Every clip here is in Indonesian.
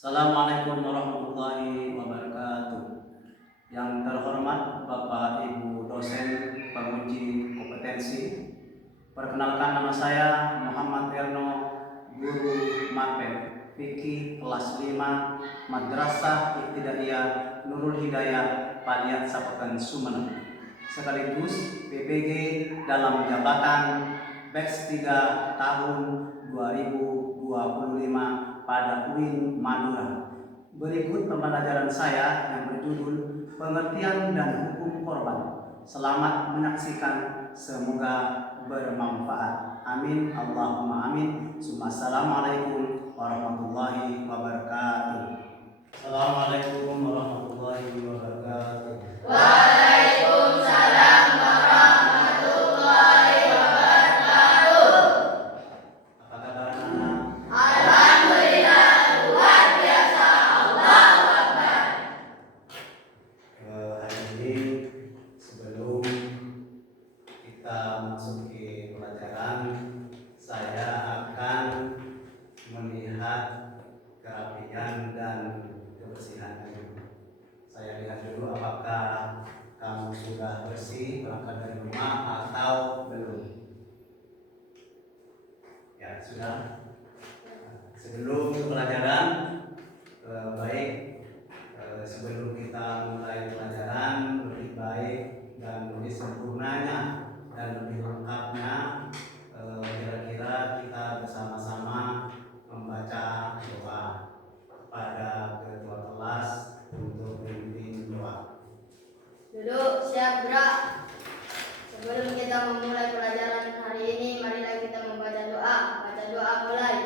Assalamualaikum warahmatullahi wabarakatuh. Yang terhormat Bapak Ibu dosen penguji kompetensi, perkenalkan nama saya Muhammad Erno, guru Mapen Fikih kelas 5 Madrasah Ibtidaiyah Nurul Hidayah Paliat Sapekan Sumeneb, sekaligus PPG dalam jabatan batch 3 tahun 2025 pada UIN Madura. Berikut pembelajaran saya yang berjudul Pengertian dan Hukum Korban. Selamat menyaksikan, semoga bermanfaat. Amin, Allahumma amin. Assalamualaikum warahmatullahi wabarakatuh. Assalamualaikum warahmatullahi wabarakatuh. Waalaikumsalam warahmatullahi wabarakatuh. Apa kabar anak-anak? Alhamdulillah, luar biasa. Allahu Akbar. Hari ini sebelum kita memasuki pelajaran, saya akan melihat kerapian dan kebersihannya. Saya lihat dulu apakah kamu sudah bersih berangkat dari rumah atau belum. Ya, sudah. Sebelum pelajaran, sebelum kita mulai pelajaran, lebih baik dan lebih sempurnanya dan lebih lengkapnya, kira-kira kita bersama-sama membaca doa kepada ketua kelas untuk memimpin doa. Duduk, siap, gerak. Sebelum kita memulai pelajaran hari ini, marilah kita membaca doa. Baca doa mulai.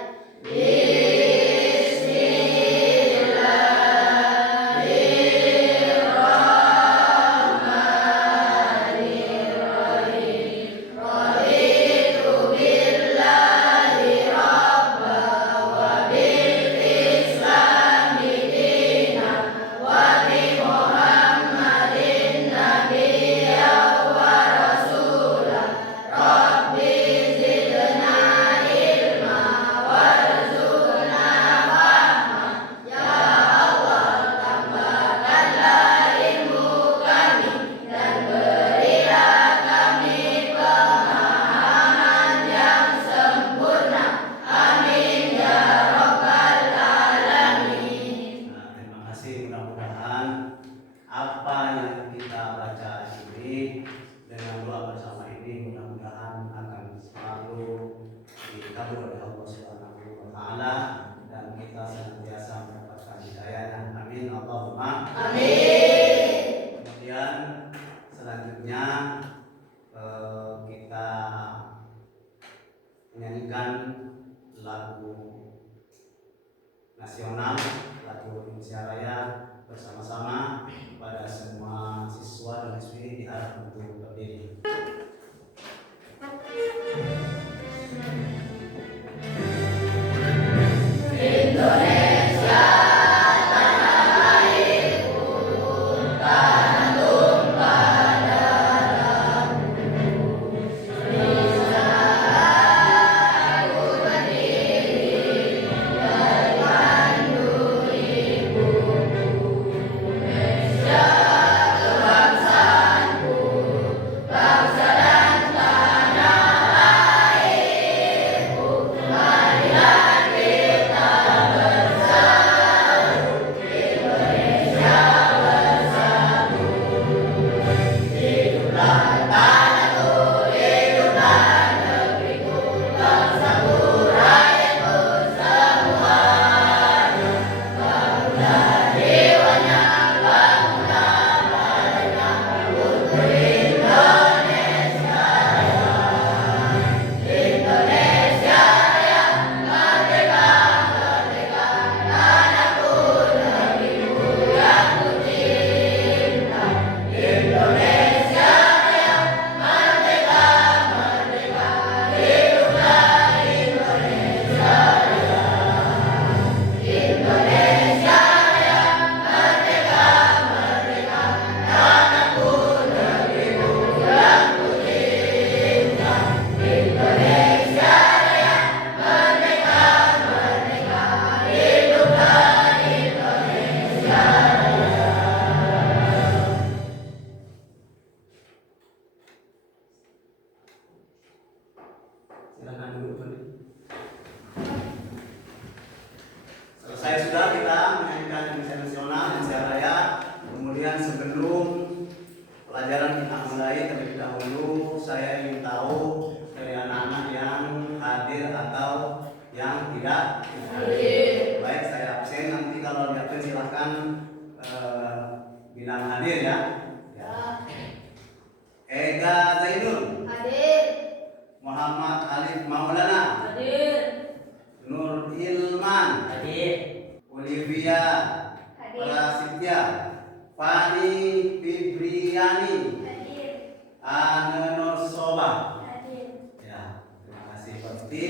Nasional, lagu Indonesia Raya bersama-sama pada semua siswa dan siswi diharap untuk berdiri. Indonesia, tanah airku, tanah tumpah darahku. Bisa aku berdiri berpandu ibuku. Indonesia kebangsaanku, Silakan duduk. Selesai sudah kita menyanyikan Indonesia Nasional, Indonesia Raya. Kemudian sebelum pelajaran kita mulai, terlebih dahulu saya ingin tahu dari anak-anak yang hadir atau yang tidak hadir. Baik, saya absen. Nanti kalau di absen silakan bilang hadir ya. Ega Zainul Hadir. Muhammad Alif Maulana Hadir. Nur Ilman Hadir. Olivia Hadir. Prasetya Fani Fibriani Hadir. Ane Nur Soba. Hadir. Ya, terima kasih. Seperti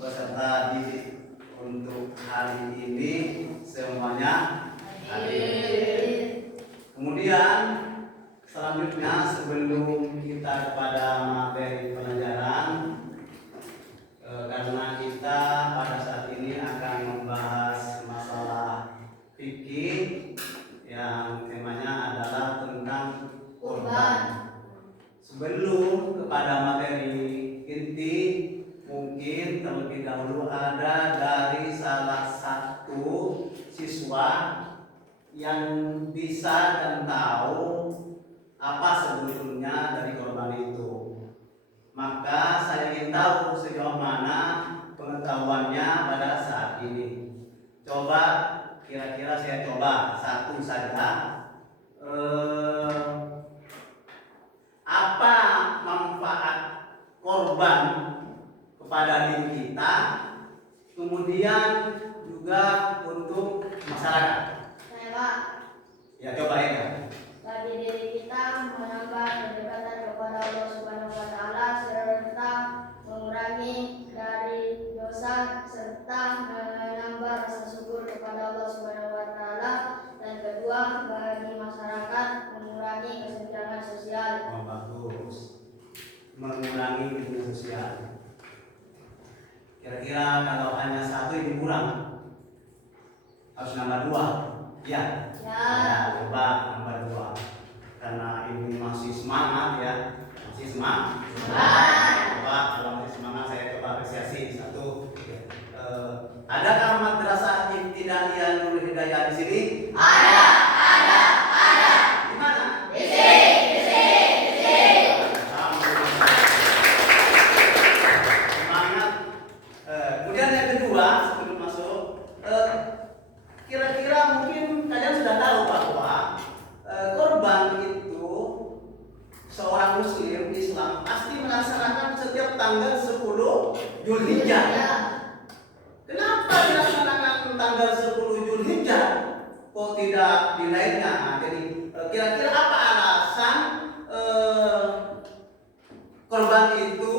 peserta didik untuk hari ini semuanya hadir. Kemudian selanjutnya sebelum kita kepada materi pelajaran, karena kita pada saat ini akan membahas masalah fikih yang temanya adalah tentang kurban. Sebelum kepada materi inti, mungkin terlebih dahulu ada dari salah satu siswa yang bisa dan tahu apa sebetulnya dari korban itu. Maka saya ingin tahu sejauh mana pengetahuannya pada saat ini. Coba kira-kira saya coba satu saja. Apa manfaat korban kepada diri kita, kemudian juga untuk masyarakat? Saya Pak. Ya, coba ya. Bagi diri kita menambah kedekatan kepada Allah Subhanahu wa taala serta mengurangi dari dosa serta menambah rasa syukur kepada Allah Subhanahu wa taala, dan kedua bagi masyarakat mengurangi kesenjangan sosial. Oh, bagus. Mengurangi kesenjangan sosial. Kira-kira kalau hanya satu ini kurang, harus nambah dua. Ya. Ya, coba nambah dua. Karena ini masih semangat ya, masih semangat. Coba kalau masih semangat saya coba apresiasi satu. Adakah madrasah Ibtidaiyah Nurul Hidayah di sini? Ada. Di mana? Di sini. Semangat. Kemudian yang kedua sebelum masuk, kira-kira mungkin kalian sudah tahu bahwa korban itu seorang muslim Islam pasti melaksanakan setiap tanggal 10 Zulhijjah. Kenapa dilaksanakan tanggal 10 Zulhijjah? Kok tidak di lainnya? Nah, jadi kira-kira apa alasan korban itu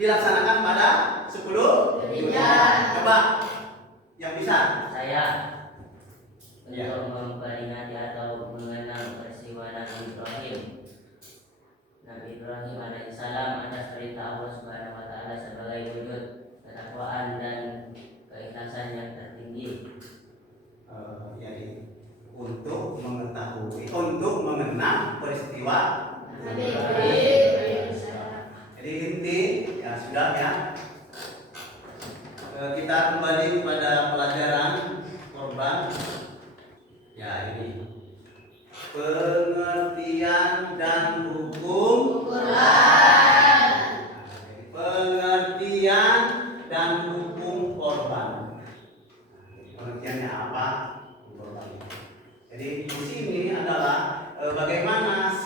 dilaksanakan pada 10 Zulhijjah? Coba yang bisa. Saya untuk memperingati atau mengenang peristiwa Nabi Ibrahim. Nabi Ibrahim alaihissalam atas perintah Allah Subhanahu wa taala sebagai wujud ketakwaan dan keikhlasan yang tertinggi. Jadi untuk mengetahui, untuk mengenang peristiwa Nabi Ibrahim. Jadi inti ya sudah ya. Kita kembali pada pelajaran korban. Ya, ini pengertian dan hukum korban. Pengertian dan hukum korban. Pengertiannya apa? Korban. Jadi di sini adalah bagaimana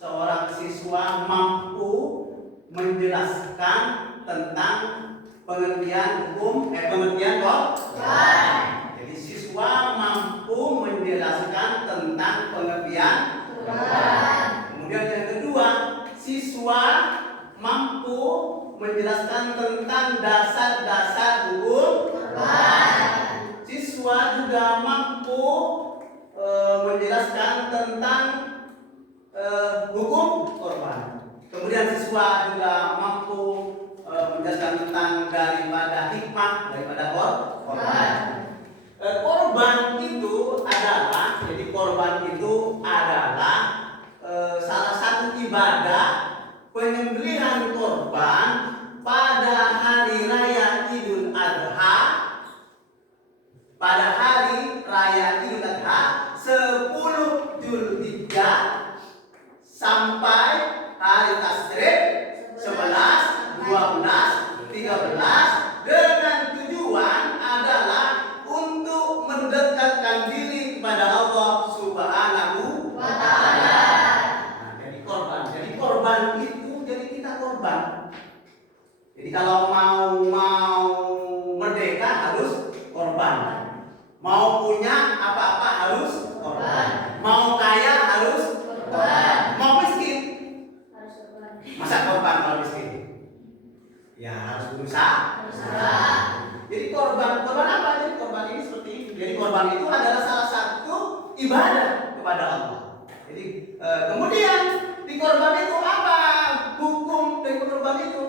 seorang siswa mampu menjelaskan tentang pengertian hukum, pengertian korban. Jadi siswa mampu menjelaskan tentang pengertian korban. Kemudian yang kedua, siswa mampu menjelaskan tentang dasar-dasar hukum korban. Siswa juga mampu menjelaskan tentang hukum korban. Kemudian siswa juga mampu menjelaskan tentang daripada hikmah daripada korban. Korban itu adalah, jadi korban itu adalah salah satu ibadah penyembelihan korban 12, 13 dengan tujuan adalah untuk mendekatkan diri kepada Allah Subhanahu wa Ta'ala. Nah, jadi korban itu jadi kita korban. Jadi kalau mau merdeka harus korban. Mau punya apa-apa harus korban. Mau kaya harus korban. Mau miskin masa korban kalau miskin? Ya harus berusaha. Jadi korban apa? Jadi korban ini seperti itu. Jadi korban itu adalah salah satu ibadah kepada Allah. Jadi kemudian di korban itu apa hukum dari korban itu?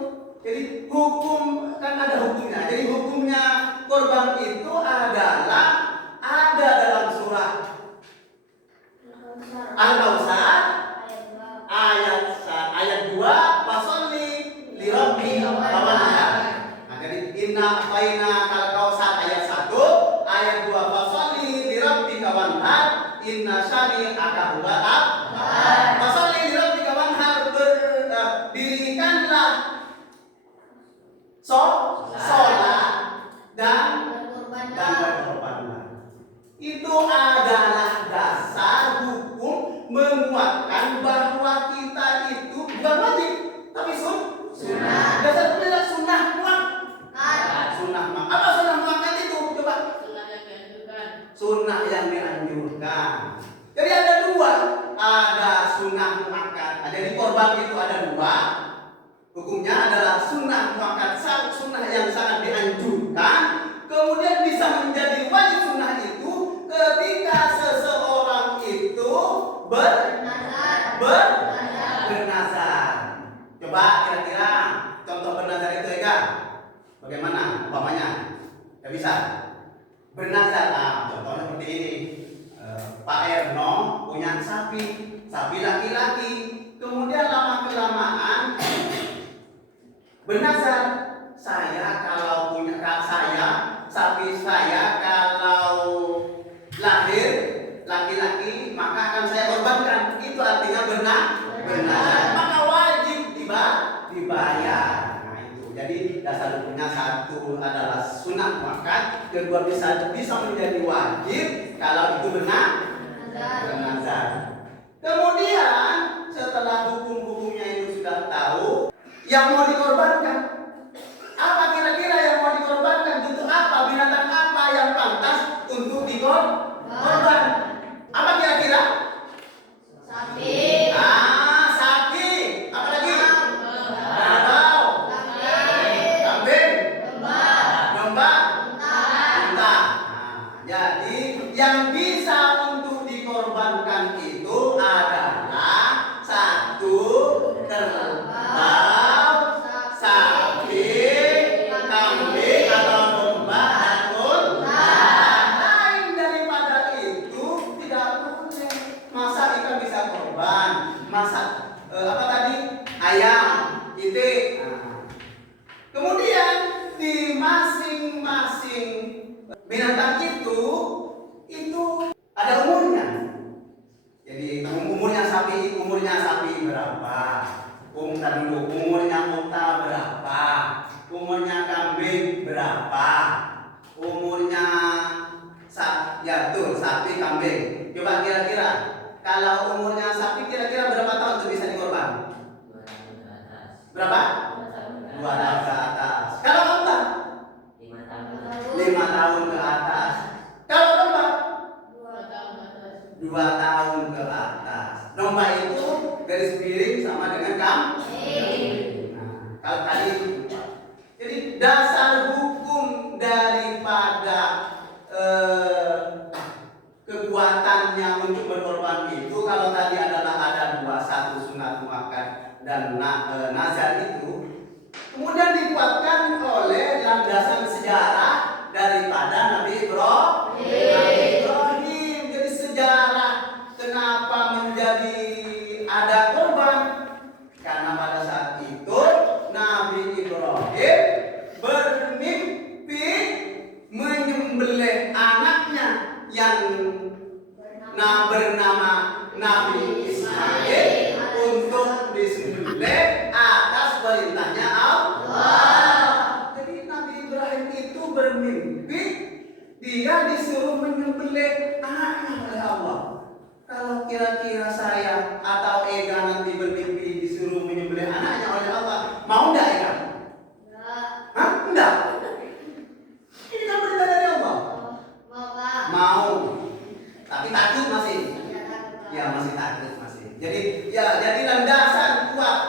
Jadi hukum kan ada hukumnya. Jadi hukumnya korban itu adalah ada dalam surah Al-Kautsar ayat 2 fasholli li rabbika wanhar. Nah, jadi inna a'tayna kal kautsar ayat 1, ayat 2 fasholli li rabbika wanhar inna syani'aka huwal abtar. Fasholli li rabbika wanhar, dirikanlah sholat dan berkorbanlah. Itu adalah dasar hukum menguatkan bahwa kita itu bukan wajib tapi sunnah. Dasar hukum adalah sunnah muakkad. Sunnah muakkad. Apa sunnah muakkad itu? Coba. Sunnah yang dianjurkan. Jadi ada dua, ada sunnah muakkad. Jadi korban itu ada dua. Hukumnya adalah sunnah muakkad, sunnah yang sangat dianjurkan. Kemudian bisa menjadi wajib sunnah itu ketika seseorang itu bernazar. Coba kira-kira contoh bernazar itu ya kan? Bagaimana umpamanya? Ya bisa. Bernazar, nah, contohnya seperti ini. Pak Erno punya sapi laki-laki. Kemudian lama kelamaan bernazar, saya kalau punya sapi saya kalau lahir laki-laki maka akan saya korbankan. Itu artinya bernazar, maka wajib dibayar. Nah itu. Jadi dasar hukumnya satu adalah sunnah muakkad, kedua bisa menjadi wajib kalau itu bernazar. Kemudian setelah hukum-hukumnya itu sudah tahu, yang mau dikorbankan apa kira-kira yang mau dikorbankan? Untuk apa? Binatang apa yang pantas untuk dikorban? Apa kira-kira? Sapi. Sapi. Apa lagi? Kerbau. Kambing. Domba. Unta. Jadi yang bisa untuk dikorbankan itu adalah satu kerbau, sapi, kambing atau domba dan unta. Lain daripada itu tidak boleh. Masa ikan bisa korban? Masa apa tadi? Ayam, itik. Kemudian di masing-masing binatang itu ada umurnya. Jadi umurnya sapi berapa? Umurnya unta berapa? Umurnya kambing berapa? Umurnya sapi, kambing. Coba kira-kira kalau umurnya sapi kira-kira berapa tahun itu bisa dikorban? 2 tahun ke atas. Berapa? 2 tahun ke atas. Kalau unta? 5 tahun ke atas. Kalau domba? 2 tahun ke atas. Domba itu garis miring sama dengan kambing. Nah, kalau tadi jadi dasar hukum daripada kekuatannya untuk berkorban itu kalau tadi adalah ada dua, satu sunat muakkad dan nazar itu, kemudian dikuatkan oleh landasan sejarah daripada Nabi Ibrahim. Jadi sejarah kenapa menjadi ada korban? Karena pada saat itu Nabi Ibrahim bermimpi menyembelih anaknya yang bernama Nabi Ismail untuk disembelih atas perintahnya Allah. dia disuruh menyembelih anaknya oleh Allah. Kalau kira-kira saya atau Ega nanti bermimpi disuruh menyembelih anaknya oleh Allah, mau enggak Ega? Enggak. Hah? Enggak. Ini kan perintah dari Allah. Mau Pak. Mau. Tapi takut masih. Ya takut Pak. Ya masih takut masih. Jadi landasan kuat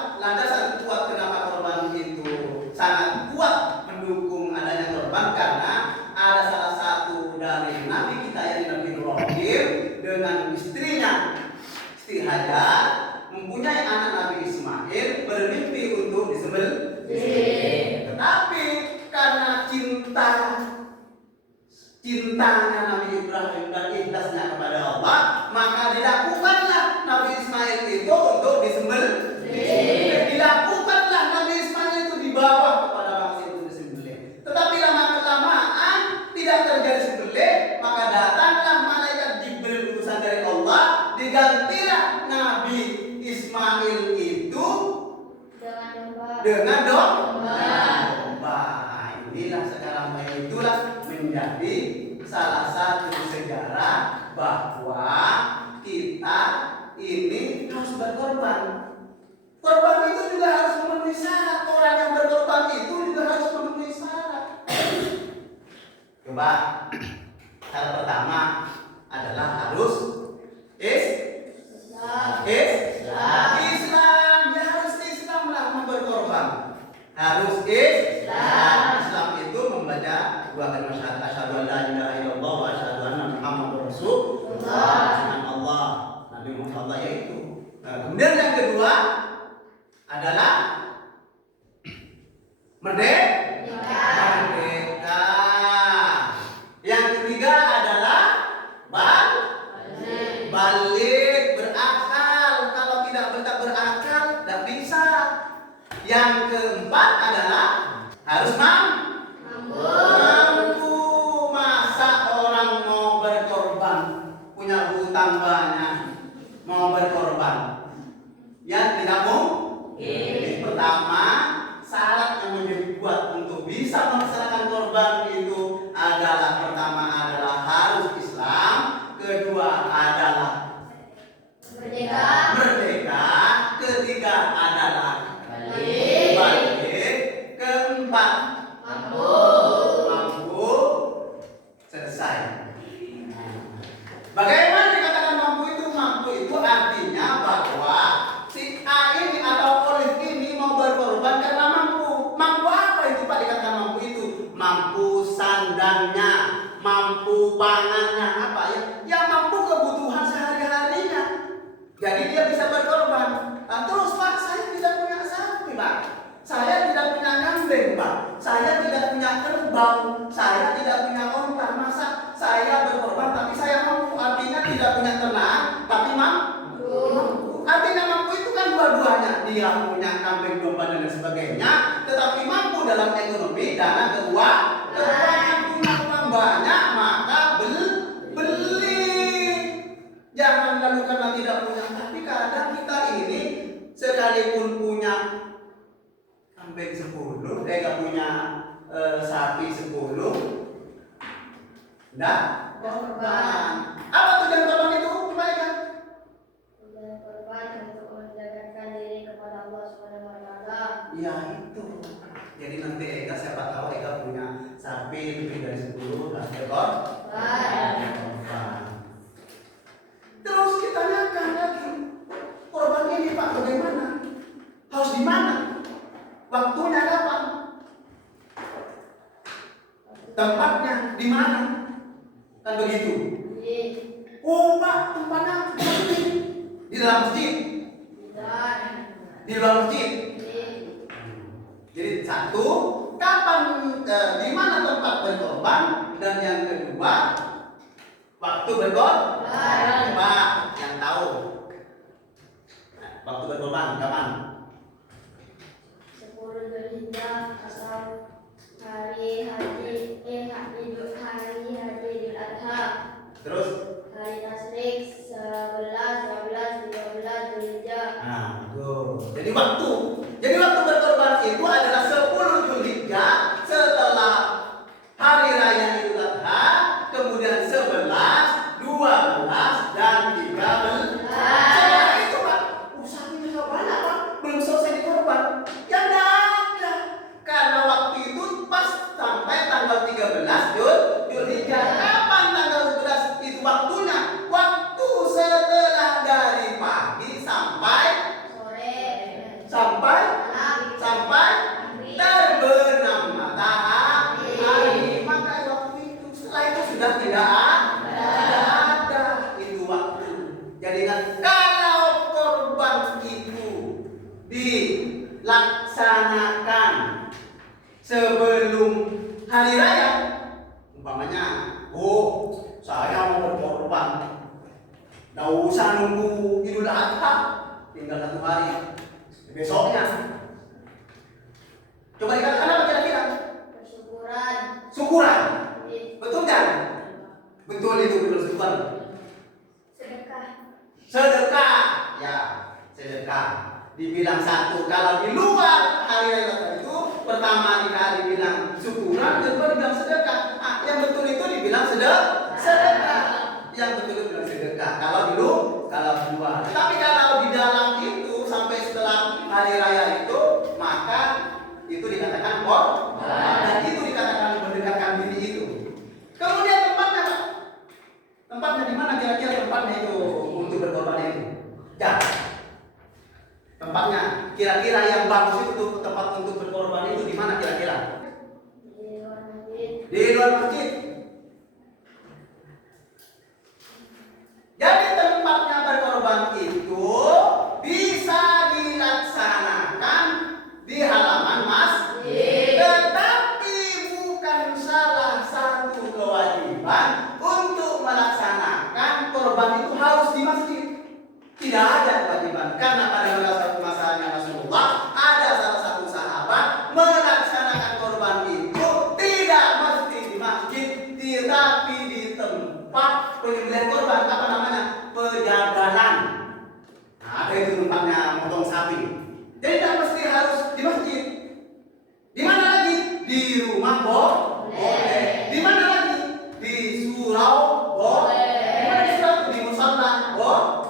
kenapa korban itu sangat kuat mendukung adanya korban karena ada salah satu dari Nabi kita yang Nabi Ibrahim dengan istrinya, istri Hajar mempunyai anak Nabi Ismail bermimpi untuk disembelih. Tetapi karena cintanya Nabi Ibrahim dan ikhlasnya kepada Allah, maka dilakukanlah Nabi Ismail itu untuk disembelih. Dilakukanlah Nabi Ismail itu dibawa kepada bangsa itu disembelih. Tetapi lama-kelamaan tidak terjadi sembelih, maka datanglah malaikat Jibril utusan dari Allah, digantilah Nabi Ismail itu dengan domba. Inilah sekarang itulah menjadi salah satu sejarah bahwa kita ini harus berkorban. Korban itu juga harus memenuhi syarat. Orang yang berkorban itu juga harus memenuhi syarat. Coba syarat pertama adalah harus Islam. Ya harus Islam lah berkorban. Harus Islam itu membaca dua kalimat syahadat asyhadu an la ilaha illallah wa asyhadu anna muhammadar rasulullah. Allah Nabi Muhammad yaitu. Kemudian yang kedua adalah merdeka. Yang ketiga adalah balik berakal. Kalau tidak berakal tidak bisa. Yang keempat adalah harus mampu. Masa orang mau berkorban punya hutang banyak mau berkorban? Ya tidak mungkin. Pertama, syarat yang dibuat untuk bisa melaksanakan korban itu adalah pertama adalah harus Islam, kedua adalah merdeka, ketiga adalah balik, keempat mampu. Selesai. Bagaimana dikatakan mampu itu? Mampu itu artinya bahwa si A ini atau Olive ini mau berkorban karena mampu. Mampu apa itu Pak dikatakan mampu itu? Mampu sandangnya, mampu pangannya, apa ya? Ya mampu kebutuhan sehari-harinya. Jadi dia bisa berkorban. Nah, terus Pak, saya tidak punya sapi Pak. Saya tidak punya kambing Pak. Saya tidak punya kerbau. Saya tidak punya onta. Masa saya berkorban tapi saya mampu? Artinya tidak punya ternak tapi mampu. Artinya mampu itu kan dua-duanya. Dia punya kambing, domba dan sebagainya, tetapi mampu dalam ekonomi, dana keuangan, punya uang banyak maka beli. Jangan lalu karena tidak punya. Tapi kadang kita ini sekalipun punya kambing 10, gak punya sapi 10, enggak korban. Apa tujuan korban itu? Kebaikan. Korban untuk mendekatkan diri kepada Allah Subhanahu wa taala. Ya itu. Jadi nanti Eka siapa tahu Eka punya sapi lebih dari 10 ekor. Terus kita tanyakan lagi, korban ini Pak bagaimana? Harus di mana? Waktunya kapan? Tempatnya di mana? Kan begitu. Oh Pak, tempatnya di dalam masjid. Di luar masjid. Jadi satu, kapan, di mana tempat berkorban, dan yang kedua, waktu berkorban. Pak, yang tahu waktu berkorban kapan? 10 Dzulhijjah atau hari haji Idul Adha. Terus? Hari Tasyrik 11, 12, 13 Dzulhijjah. Nah, tuh. Jadi waktu berkorban itu adalah 10 Dzulhijjah setelah hari raya Idul Adha sebelum hari raya, umpamanya, saya mau berkorban, nggak usah nunggu Idul Adha, tinggal 1 hari, besoknya. Coba dikatakan apa kira-kira? Bersyukuran. Syukuran. Betul kan? Betul itu, betul syukuran. Sedekah. Sedekah, ya, sedekah. Dibilang 1, kalau di luar hari raya itu, pertama dibilang syukuran, kedua dibilang sedekah. Yang betul itu dibilang sedekah. Yang betul itu dibilang sedekah. Kalau di luar. Tapi kalau di dalam itu sampai setelah hari raya itu, maka itu dikatakan korban, dan itu dikatakan mendekatkan diri itu. Kemudian tempatnya, Pak. Tempatnya di mana kira-kira tempatnya itu untuk berkorban itu? Ya. Tempatnya kira-kira yang bagus itu tempat untuk berkorban itu di mana kira-kira? Di luar masjid. Di luar masjid. Jadi tempatnya berkorban itu bisa dilaksanakan di halaman masjid. Tetapi bukan salah satu kewajiban untuk melaksanakan korban itu harus di masjid. Tidak ada kewajiban, karena pada masanya Rasulullah ada salah satu sahabat melaksanakan korban itu tidak mesti di masjid, tetapi di tempat penyembelihan korban, apa namanya, pejagalan. Ada itu tempatnya motong sapi. Jadi tidak mesti harus di masjid. Di mana lagi? Di rumah boleh. Di mana lagi? Di surau boleh. Di mana di surau? Di musola boleh.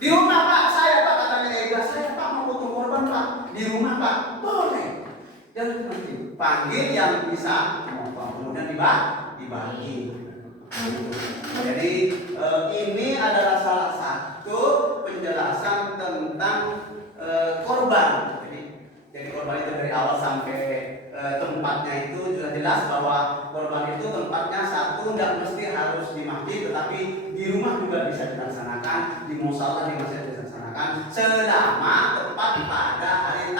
Di rumah Pak, saya Pak, katanya Ega, saya Pak mau potong korban Pak. Di rumah Pak, boleh. Jangan di masjid. Panggil yang bisa, kemudian dibagi. Jadi ini adalah salah satu penjelasan tentang korban. Jadi korban itu dari awal sampai tempatnya itu sudah jelas bahwa korban itu tempatnya 1 tidak mesti harus di masjid, tetapi di rumah juga bisa dilaksanakan, di musala di masjid dilaksanakan selama tepat pada hari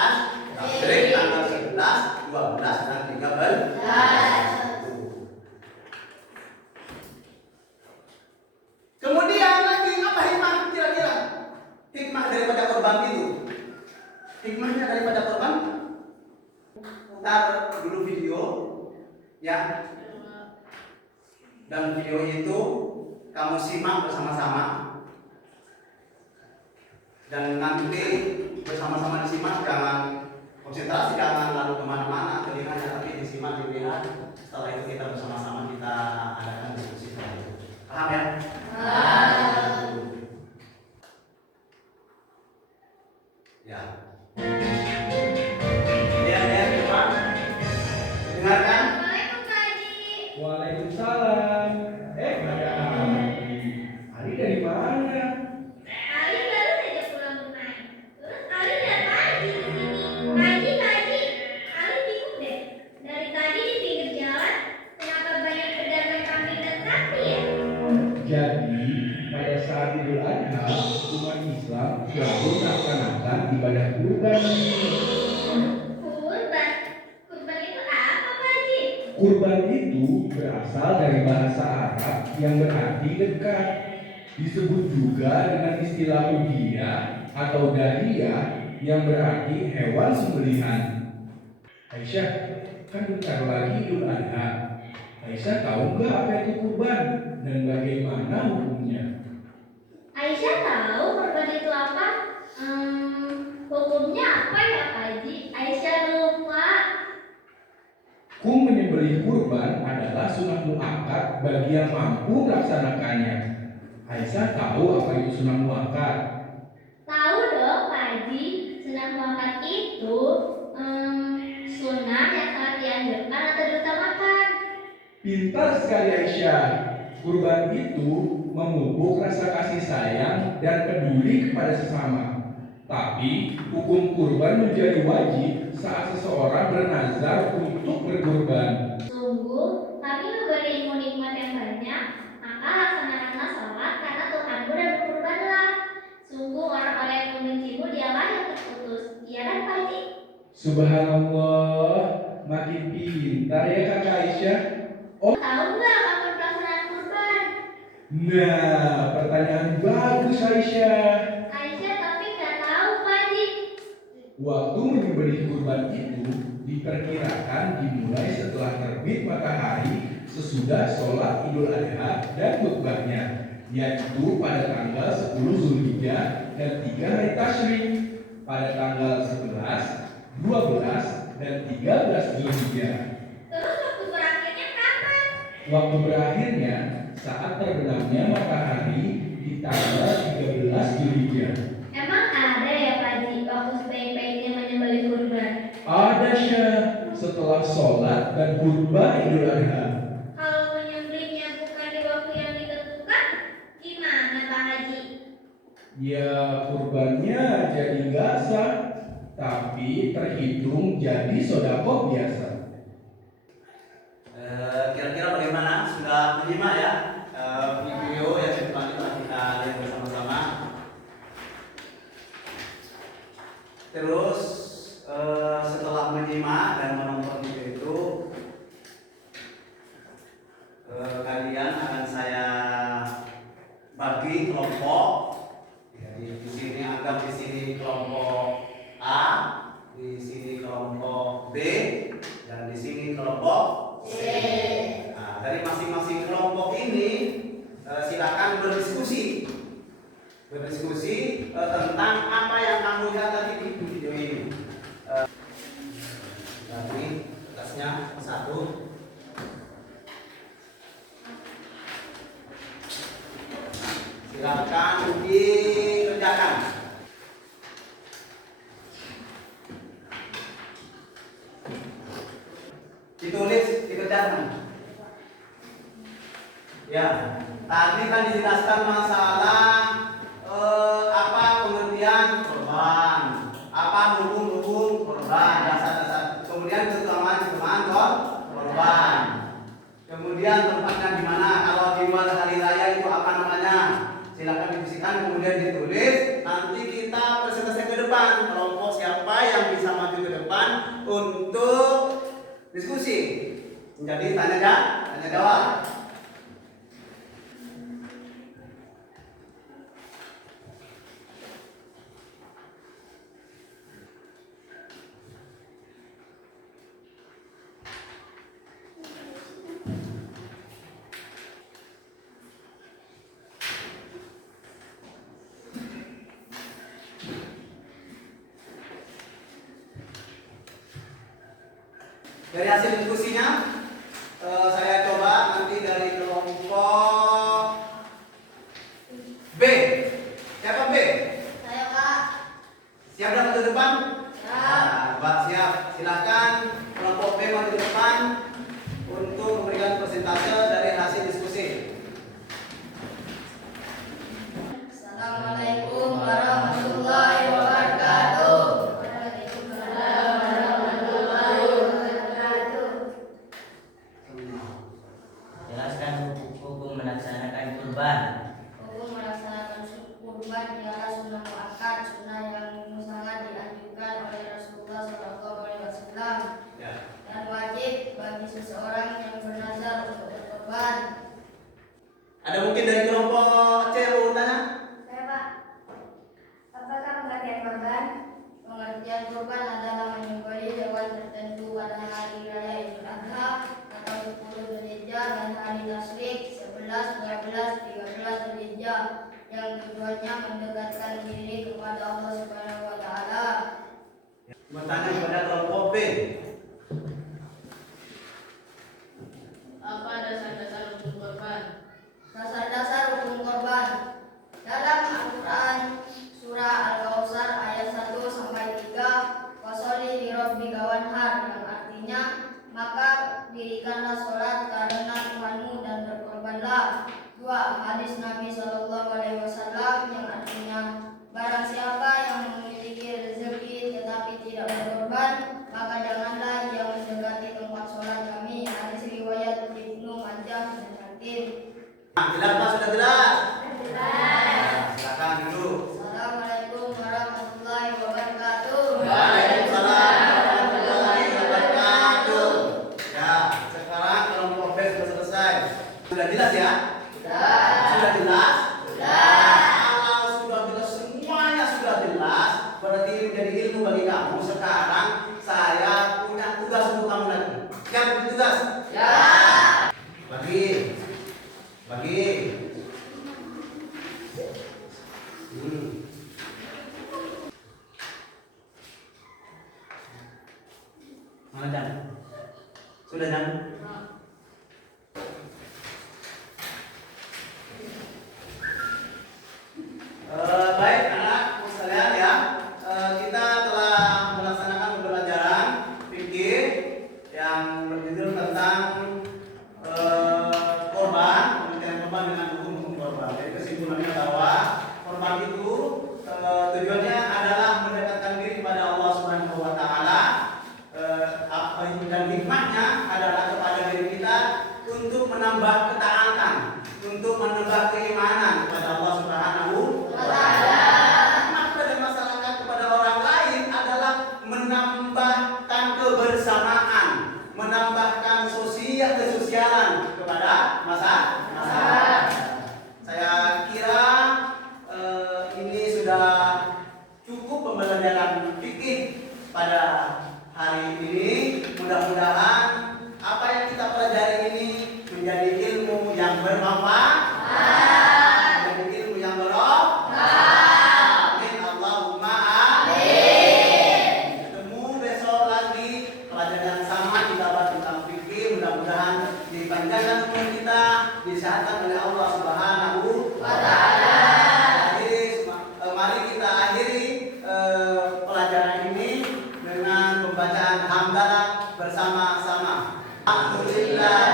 tasyrik tanggal 11, 12 dan 13. Kemudian lagi apa hikmah kira-kira? Hikmah daripada korban itu. Hikmahnya daripada korban, putar dulu video ya. Dan video itu kamu simak bersama-sama. Dan nanti bersama-sama disimak, jangan konsentrasi, jangan lalu kemana-mana telinganya, tapi disimak, dilihat. Setelah itu kita bersama-sama kita adakan diskusi setelah itu. Paham ya? Ya. Lihat coba. Dengarkan. Assalamualaikum Pak Haji. Waalaikumsalam. Ada Ali. Ali dari mana? Ali baru saja pulang bermain. Terus Ali lihat Pak Haji di sini. Pak Haji, Ali bingung deh. Dari tadi di pinggir jalan, kenapa banyak pedagang kambing dan sapi ya? Jadi pada saat Idul Adha, umat Islam selalu melaksanakan ibadah kurban. Kurban. Kurban itu apa Pak Haji? Kurban itu berasal dari bahasa Arab yang berarti dekat. Disebut juga dengan istilah udhiyah atau dahiyah yang berarti hewan sembelihan. Aisyah, kan bentar lagi Idul Adha. Aisyah tahu nggak apa itu kurban dan bagaimana hukumnya? Aisyah tahu kurban itu apa? Hukumnya apa ya Pak Haji? Aisyah lupa. Hukum menyembelih kurban adalah sunnah muakkad bagi yang mampu melaksanakannya. Aisyah tahu apa itu sunnah muakkad? Tahu dong Pak Haji, sunnah muakkad itu sunnah yang sangat dianjurkan atau diutamakan. Pintar sekali Aisyah. Kurban itu memupuk rasa kasih sayang dan peduli kepada sesama. Tapi hukum kurban menjadi wajib saat seseorang bernazar untuk berkurban. Sungguh, kami memberimu nikmat yang banyak, maka laksanakanlah sholat karena Tuhanmu dan berkurbanlah. Sungguh orang-orang yang membencimu dialah yang terputus. Iya kan Pak Haji? Subhanallah, makin pintar ya Kakak Aisyah. Tahu nggak kapan pelaksanaan kurban? Nah, pertanyaan bagus Aisyah. Aisyah tapi nggak tahu Pak Haji. Waktu menyembelih kurban itu diperkirakan dimulai setelah terbit matahari sesudah sholat Idul Adha dan khutbahnya, yaitu pada tanggal 10 Zulhijjah dan 3 hari Tasyrik pada tanggal 11, 12, dan 13 Zulhijjah. Terus waktu berakhirnya kapan? Waktu berakhirnya saat terbenamnya matahari di tanggal 13 Zulhijjah. Emang ada ya Pak Haji waktu sebaik-baiknya menyembelih kurban? Ada Syah, setelah sholat dan khutbah Idul Adha. Kalau menyembelihnya bukan di waktu yang ditentukan, gimana Pak Haji? Ya kurbannya jadi nggak sah, tapi terhitung jadi sodako biasa. Kira-kira bagaimana? Sudah menyimak ya video yang depan telah kita lihat bersama-sama. Terus setelah menyimak dan menonton video itu, kalian akan saya bagi kelompok. Jadi di sini anggap di sini kelompok A, di sini kelompok B, dan di sini kelompok C. Nah, dari masing-masing kelompok ini silakan berdiskusi tentang apa yang kamu lihat tadi di video ini. Tadi kertasnya satu. Silakan dikerjakan. Ditulis, dikerjakan. Ya, tadi kan dijelaskan masalah apa pengertian korban, apa hukum korban, dasar-dasar. Kemudian keutamaan korban. Kemudian tempatnya di mana? Kalau di luar hari raya itu apa namanya? Silakan dibisikan, kemudian ditulis. Nanti kita presentasi ke depan. Kelompok siapa yang bisa maju ke depan untuk diskusi. Jadi tanya jawab. Dari hasil diskusinya, saya coba nanti dari kelompok B. Siapa B? Saya Pak. Siap datang ke depan? Siap. Nah, Pak siap. Silakan kelompok B maju ke depan untuk memberikan persentase dari hasil diskusi. Assalamualaikum warahmatullahi wabarakatuh. Jelaskan hukum melaksanakan kurban. Hukum melaksanakan kurban ialah sunnah muakkad, sunnah yang sangat dianjurkan oleh Rasulullah SAW Ya. dan wajib bagi seseorang yang bernazar untuk berkorban. Ada mungkin dari kelompok C yang mau tanya? Saya Pak. Apakah pengertian korban? Pengertian korban adalah menyembelih hewan tertentu pada hari raya Idul Adha atau 10 Zulhijjah dan hari Tasyrik 11, 12, 13 Zulhijjah yang tujuannya mendekatkan diri kepada Allah Subhanahu wa taala. Bertanya kepada kelompok B. Apa dasar-dasar hukum korban? Dasar-dasar hukum korban. Dalam Al-Qur'an surah Al-Kautsar ayat 1 sampai 3, "Washolli li rabbika wanhar," yang artinya maka dirikanlah sholat karena Tuhanmu dan berkorbanlah. 2. Hadis Nabi SAW yang artinya barang siapa yang memiliki rezeki tetapi tidak berkorban, maka janganlah ia mendekati tempat sholat kami. Hadis riwayat Ibnu Majah dan Hakim. Jelas Pak, sudah jelas? Jelas. Silakan dulu. Assalamualaikum warahmatullahi wabarakatuh. Waalaikumsalam. jelas ya? Sudah jelas? Kalau sudah jelas, semuanya sudah jelas, berarti menjadi ilmu bagi kamu. Sekarang saya punya tugas untuk kamu lagi. Siap untuk tugas? Ya. Bagi. Mana Jan? Sudah Jan? Baik anak sekalian ya, kita telah melaksanakan pembelajaran fikih yang berjudul tentang korban, pengertian korban dengan hukum korban. Jadi kesimpulannya bahwa korban itu tujuannya adalah mendekatkan diri kepada Allah Subhanahu Wa Taala. Dan hikmahnya adalah kepada diri kita untuk menambah ketaatan, untuk menambah keimanan kepada Allah Subhanahu wa Ta'ala. Hikmah pada masyarakat kepada orang lain adalah menambahkan kebersamaan, menambahkan kesosialan kepada masyarakat. Saya kira ini sudah cukup pembelajaran fikih pada hari ini. Mudah-mudahan apa yang kita pelajari ini menjadi ilmu yang bermanfaat, menjadi ilmu yang bermanfaat. Amin. Allahumma amin. Ketemu besok lagi pelajaran yang sama, kita bahas tentang fikih. Mudah-mudahan dipanjangkan umur kita, disehatkan oleh Allah Subhanahu wa Ta'ala. Mari kita akhiri pelajaran ini dengan pembacaan hamdalah bersama-sama. Alhamdulillah.